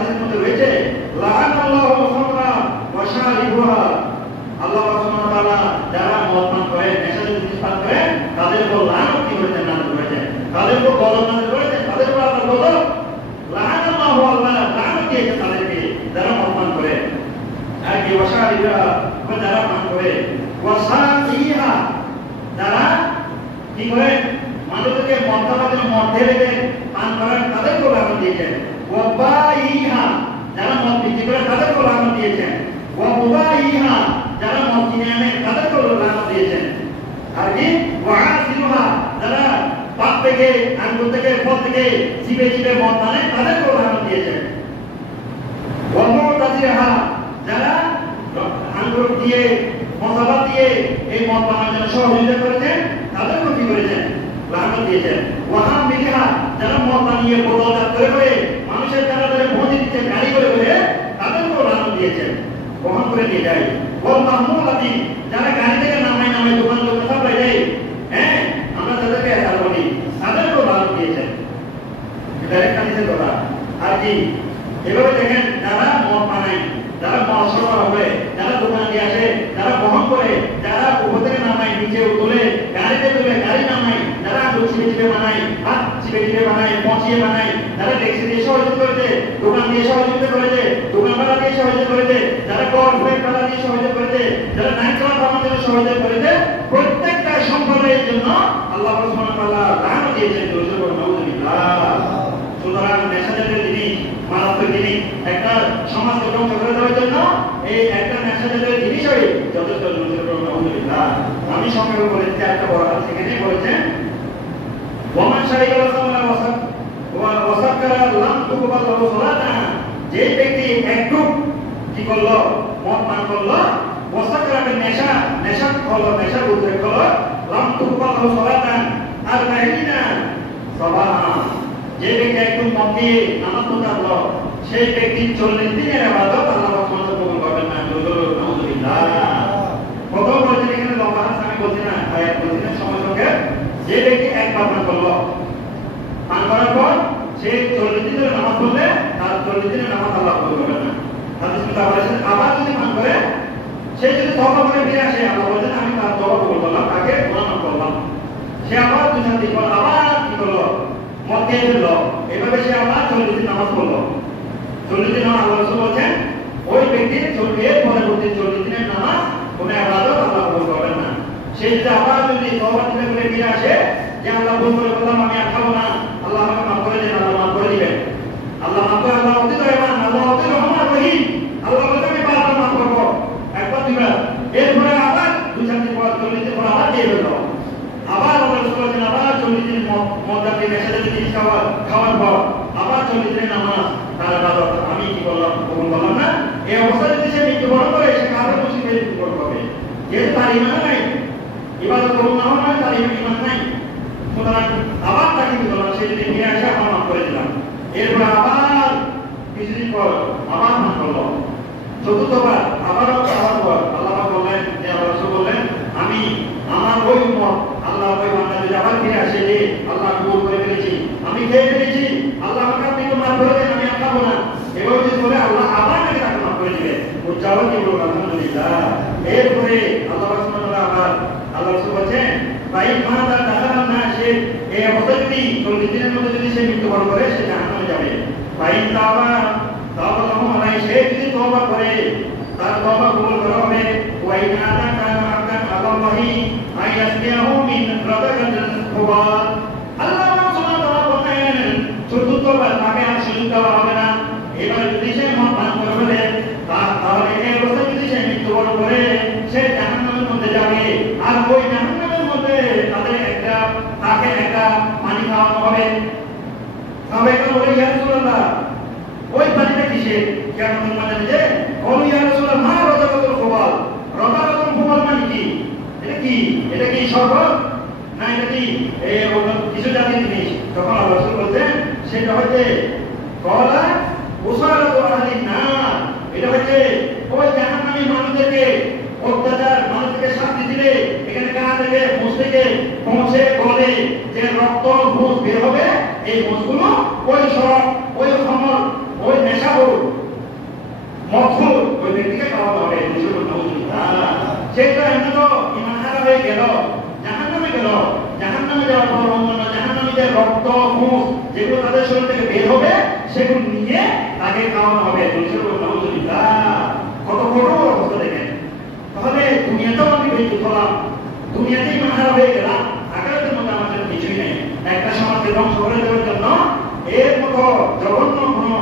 হাদিসের মধ্যে রয়েছে লাআনাল্লাহু খামরা ওয়া শারিবুহা, আল্লাহ সুবহানাহু ওয়া তাআলা যারা মদ পান করে, নেশাজাতীয় জিনিস পান করে, তাদের উপর লানত কি করেছেন, নাযিল করেছেন, তাদের উপর গজব নাযিল করেছেন, তাদের উপর আল্লাহ গজব, লাআনাল্লাহু, আল্লাহ লানত দিয়েছেন তাদেরকে যারা মদ পান করে, আর কি ওয়া শারিবুহা, যারা পান করে, ওয়া সাকিহা, যারা কি করে মানুষকে মদ খাওয়ার জন্য মদ ঢেলে পান করেন, তাদেরকেও লানত দিয়েছেন, ওয়া বাইহা, যারা মদ বিক্রি করে তাদেরকেও লানত দিয়েছেন, ওয়া মুবাইহা, যারা মদ কিনে আনে তাদেরকেও লানত দিয়েছেন, আর কি ওয়া আসিলুহা, যারা পাত থেকে, আঙ্গুর থেকে, ফল থেকে চিপে চিপে মদ আনে তাদেরকেও লানত দিয়েছেন, ওয়া মুতাজিহা, যারা আঙ্গুর দিয়ে মশলা দিয়ে এই মদ বানানোর জন্য সহযোগিতা করেছেন তাদেরকেও কি করেছেন, লানত দিয়েছেন, ওয়া হামিলহা, যারা মদ বানিয়ে বোতলজাত করে মানুষের দ্বারা পৌঁছে দিচ্ছেন গাড়ি করে তাদেরকেও লানত দিয়েছেন, বহন করে নিয়ে যায়, ওয়াল মাহমুলাতি, যারা গাড়ি থেকে নামায় দোকান লোক সাপ্লাই দেয়, হ্যাঁ আমরা তাদেরকে হেসাল বলি, তাদেরকেও লানত দিয়েছেন। এটা একটা হাদিসের কথা। আর কি এভাবে দেখেন, যারা মদ বানায়, যারা মদ সরবরাহ করে, যারা দোকান দিয়ে আসে, যারা বহন করে, যারা উপর থেকে নামায় নিচে তোলে, গাড়িতে তুলে গাড়ি নামায়, যারা আলু চিপে চিপে বানায়, ভাত চিপে চিপে বানায়, পচিয়ে বানায়, যারা ট্যাক্সি দিয়ে সহযোগিতা করেছে, দোকান দিয়ে সহযোগিতা করেছে, দোকান ভাড়া দিয়ে সহযোগিতা করেছে, যারা কর্পোরেট ভাড়া দিয়ে সহযোগিতা করেছে, যারা নাইট ক্লাব বানানোর জন্য সহযোগিতা করেছে, প্রত্যেকটা সম্প্রদায়ের জন্য আল্লাহ সুবহানাহু ওয়া তাআলা লানত দিয়েছেন। সুতরাং নেশাজাতীয় জিনিস, মারাত্মক জিনিস, একটা সমাজকে ধ্বংস করে দেওয়ার জন্য এই একটা নেশাজাতীয় জিনিসই যথেষ্ট। আমি সংক্ষেপে বলেছি একটা বড় হাদিস, সেখানে বলেছেন ওমান শারিবাল খামরা ওয়া সাকারা লাম তুকবাল লাহু সালাতা, যে ব্যক্তি একটু কি করলো, মদ পান করলো, ওয়া সাকারা নেশা করলো, নেশার উদ্রেক করলো, লাম তুকবাল লাহু সালাতা আর বাহিনা সাবাহা, যে ব্যক্তি একটু মদ দিয়ে নামাজ পড়লো, সেই ব্যক্তি 40 দিনের ইবাদত আল্লাহ সুবহানাহু কবুল করবেন না। নাউযুবিল্লাহ। কত বলছেন এখানে, লম্বা হাদিস আমি বলছি না, আয়াত বলছি না, সময় সঙ্গে যে ব্যক্তি একবার পান করলো, পান করার পর সে 40 দিন ধরে নামাজ পড়লে তার 40 দিনের নামাজ আল্লাহ কবুল করবেন না। হাদিস কিতাব বলেছেন, আবার যদি পান করে সে যদি তওবা করে ফিরে আসে, আল্লাহ বলেন আমি তার তওবা কবুল করলাম, তাকে গুনাহ মাফ করলাম। সে আবার 2-3 দিন পর আবার কি করলো, মদ খেয়ে ফেললো, এভাবে সে আবার 40 দিন নামাজ পড়লো। 40 দিন আল্লাহ রাসূল বলেন ওই ব্যক্তির এর পরবর্তী 40 দিনের নামাজ কোনো ইবাদত আল্লাহ কবুল করবেন না। সে যদি আবার যদি তওবা করে ফিরে আসে, যে আল্লাহ ভুল করে বললাম, আমি আর খাবো না, আল্লাহ আমাকে মাফ করে দেন, আল্লাহ মাফ করে দিবেন, আল্লাহ মাফ করে, আল্লাহ অতি দয়াবান, আল্লাহ অতি রহমান রহিম, আল্লাহ বলে আমি বারবার মাফ করবো, একবার দুইবার, এরপরে আবার 2-4 দিন পর 40 দিন পর আবার দিয়ে ফেললো, আবার আল্লাহ রাসূল বলেন আবার 40 দিন মদ জাতীয় নেশাজাতীয় জিনিস খাওয়ার পর আবার 40 দিনের নামাজ তার ইবাদত আমি কি করলাম, কবুল করলাম না। এই অবস্থায় যদি সে মৃত্যুবরণ করে, সে কাফের মুশরিকের মৃত্যুবরণ করবে, যেহেতু তার ঈমান নাই, ইবাদত কবুল না হওয়ার তার ঈমান নাই। সুতরাং আবার তাকে কি করলাম, সে যদি ফিরে আসে আবার মাফ করে দিলাম, এরপর আবার কিছুদিন পর আবার মাফ করলো, চতুর্থবার আবারও খাওয়ার পর আল্লাহ বললেন, যে আল্লাহ রাসূল বললেন আমি আমার ওই উম্মত, আল্লাহ ওই বান্দা যদি আবার ফিরে আসে যে আল্লাহ কবুল করে ফেলেছি, আমি খেয়ে ফেলেছি, আল্লাহ আমাকে আপনি মাফ করে দেন, আমি আর খাবো না, এভাবে যদি বলে আল্লাহ আবার নাকি তাকে মাফ করে দিবে। উচ্চারণ কি বলবো, আলহামদুলিল্লাহ। এরপরে আল্লাহ সুবহানাহু ওয়া তাআলা আল্লাহ রাসূল বলেন ভাই মাতা দাখালা না, সে এই অবস্থা যদি 40 দিনের মধ্যে যদি সে মৃত্যুবরণ করে, সে জাহান্নামে যাবে। ভাই তাওবা মানে সে যদি তওবা করে, তার তওবা কবুল করা হবে। ওয়াই নাদা কানা আকান আল্লাহি আইয়াসমিয়াহু মিন রাদাকাতিল খুবাল, আল্লাহ সুবহানাহু ওয়া তাআলা বলেন চতুর্থবার তাকে আর সুযোগ দেওয়া হবে না। এবার যদি সে মদ পান করে ফেলে, তাহলে এই অবস্থায় যদি সে মৃত্যুবরণ করে, সে জাহান্নামের মধ্যে যাবে। আর ওই জাহান্নামের মধ্যে তাকে একটা পানি খাওয়ানো হবে। সাহাবায়ে কেরাম বলেন ইয়া রাসূলুল্লাহ, ওই পানিটা কিসের? কিয়ামতের ময়দানে যে বলু ইয়া রাসূলুল্লাহ মা রাদাকাতুল খুবাল, রাদাকাতুল খুবাল মানে কি? এটা কি শরবত না এটা কি কিছু জাতীয় জিনিস? তখন আল্লাহ রাসূল বলতেন সেটা হচ্ছে কলা উসারাতু আহলিন নার, এটা হচ্ছে ওই জাহান্নামী মানুষদেরকে অত্যাচার, মানুষকে শাস্তি দিলে এখানে কান থেকে মুখ থেকে পৌঁছে গলে যে রক্ত মুখ বের হবে, এই মুখগুলো ওই সরব, ওই খমর, ওই নেশা নেশাখোর মদখোর ওই ব্যক্তিকে খাওয়াতে হবে। সেটা এমনি তো ইমান হারা হয়ে গেল, জাহান্নামে গেল। জাহান্নামে যাওয়ার পর অন্যান্য জাহান্নামীদের রক্ত মুখ যেগুলো তাদের শরীর থেকে বের হবে সেগুলো নিয়ে তাকে খাওয়ানো হবে। কত বড় অবস্থা দেখেন। তাহলে দুনিয়াতেও আমি বেঁচে হলাম, দুনিয়াতেই ইমান হারা হয়ে গেলাম, আখিরাতের মধ্যে আমার জন্য কিছুই নেই। একটা সমাজকে ধ্বংস করে দেওয়ার জন্য এর মতো জঘন্য কোনো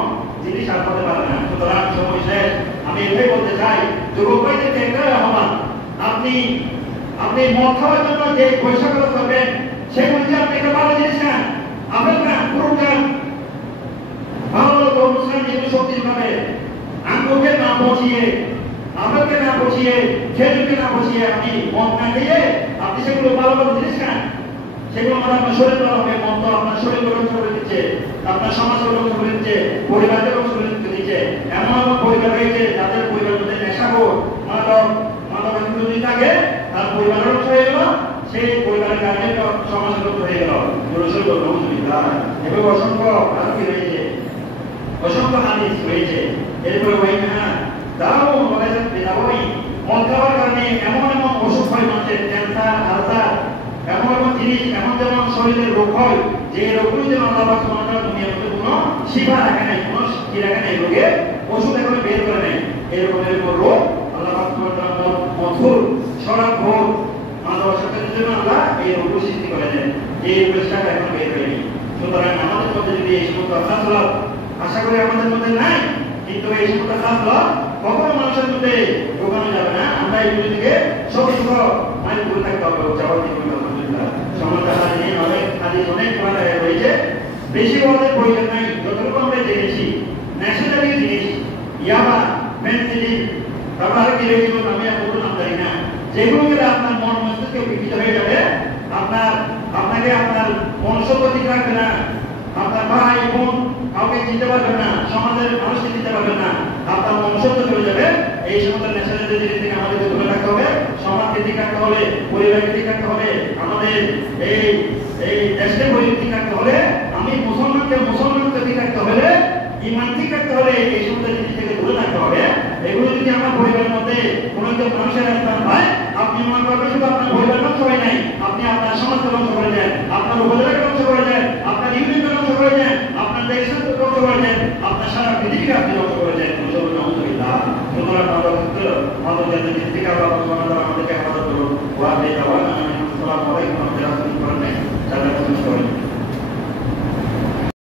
জিনিস আর হতে পারে না। সুতরাং সময় শেষ। আমি এটাই বলতে চাই, যুবক ভাইদেরকে একটাই আহ্বান, আপনি মদ খাওয়ার জন্য যে পয়সা খরচ করবেন সেগুলি যে আপনি একটা ভালো জিনিস খান, আপেল খান, পুরো খান, ভালো ভালো তরমুজ খান, যেগুলো শক্তি পাবে, আঙ্গুরকে না পচিয়ে, আপেলকে না পচিয়ে, খেজুরকে না পচিয়ে আপনি মদ না খেয়ে আপনি সেগুলো ভালো ভালো জিনিস খান। সেগুলো আমার আপনার শরীর ভালো হবে। মদ আপনার শরীর ধ্বংস করে দিচ্ছে, আপনার সমাজ ধ্বংস করে দিচ্ছে, পরিবারকে ধ্বংস করে দিচ্ছে। এমন এমন পরিবার রয়েছে যাদের পরিবারের মধ্যে নেশাখোর, মাদক যদি থাকে, তার পরিবারের ধ্বংস হয়ে গেল, সেই পরিবারের কারণে সমাজের ধ্বংস হয়ে গেল। এভাবে অসংখ্য আরোপী রয়েছে, অসংখ্য হাদিস রয়েছে। এরপরে ওই দাও মদ খাওয়ার কারণে এমন এমন অসুখ হয় মানুষের, ক্যান্সার, আলসার, এমন এমন জিনিস, এমন যেমন শরীরের রোগ হয় যে রোগগুলো যেন আল্লাহ সুবহানাহু ওয়া তাআলা দুনিয়ার মধ্যে কোনো শিফা রাখে নাই, কোনো কি রাখে নাই, রোগের ওষুধ এখনো বের করে নেই। এরকমের রোগ আল্লাহ সুবহানাহু ওয়া তাআলা মধুর শরাবখোর মাদকাসক্তের জন্য আল্লাহ এই রোগ সৃষ্টি করে দেন। এই রোগটা এখন বের হয়নি। সুতরাং আমাদের মধ্যে যদি এই সমস্ত খাসলত, আশা করি আমাদের মধ্যে নাই, কিন্তু এই সমস্ত খাসলত কখনো মানুষের মধ্যে ঢোকানো যাবে না। আমরা এগুলো থেকে সতর্ক মানে দূরে থাকতে হবে। জবাব দিতে হবে। অনেক রয়েছে, বেশি বলার প্রয়োজন নাই। যতটুকু আমরা জেনেছি ন্যাশনালি জিনিস, ইয়াবা, ফেন্সিডিল, তারপর আরো কি রয়েছিল আমি আর বলতে নাম জানি না, যেগুলো গেলে আপনার মন মস্তিষ্কে বিকৃত হয়ে যাবে, আপনাকে আপনার মনুষ্যত্ব ঠিক রাখবে না, আপনার ভাই বোন কাউকে চিনতে পারবেন না, সমাজের মানুষকে চিনতে পারবেন না, আপনার মনুষ্যত্ব চলে যাবে। এই সমস্ত ন্যাশনাল জিনিস থেকে আমাদেরকে দূরে রাখতে হবে। সমাজকে ঠিক রাখতে হবে, পরিবারকে ঠিক রাখতে হবে, আমাদের এই দেশকে ঠিক রাখতে হলে, আমি মুসলমানকে ঠিক রাখতে হলে, ইমান ঠিক রাখতে হলে এই সমস্ত জিনিস থেকে দূরে থাকতে হবে। এগুলো যদি আমার পরিবারের মধ্যে কোনো একজন মানুষের স্থান হয়, আপনি মনে করবেন শুধু আপনার পরিবার ধ্বংস হয় নাই, আপনি আপনার সমাজকে ধ্বংস করে দেন, আপনার উপজেলাকে ধ্বংস করে দেন, আপনার ইউনিয়নকে ধ্বংস করে দেন, আপনার দেশকে ধ্বংস করে দেন, আপনার সারা পৃথিবীকে আপনি ধ্বংস করে দেন। আলহামদুলিল্লাহ। সুতরাং মাদক জাতীয় জিনিস থেকে আল্লাহ সুবহানাহু ওয়া তাআলা আমাদেরকে হেফাজত করুন। ওয়া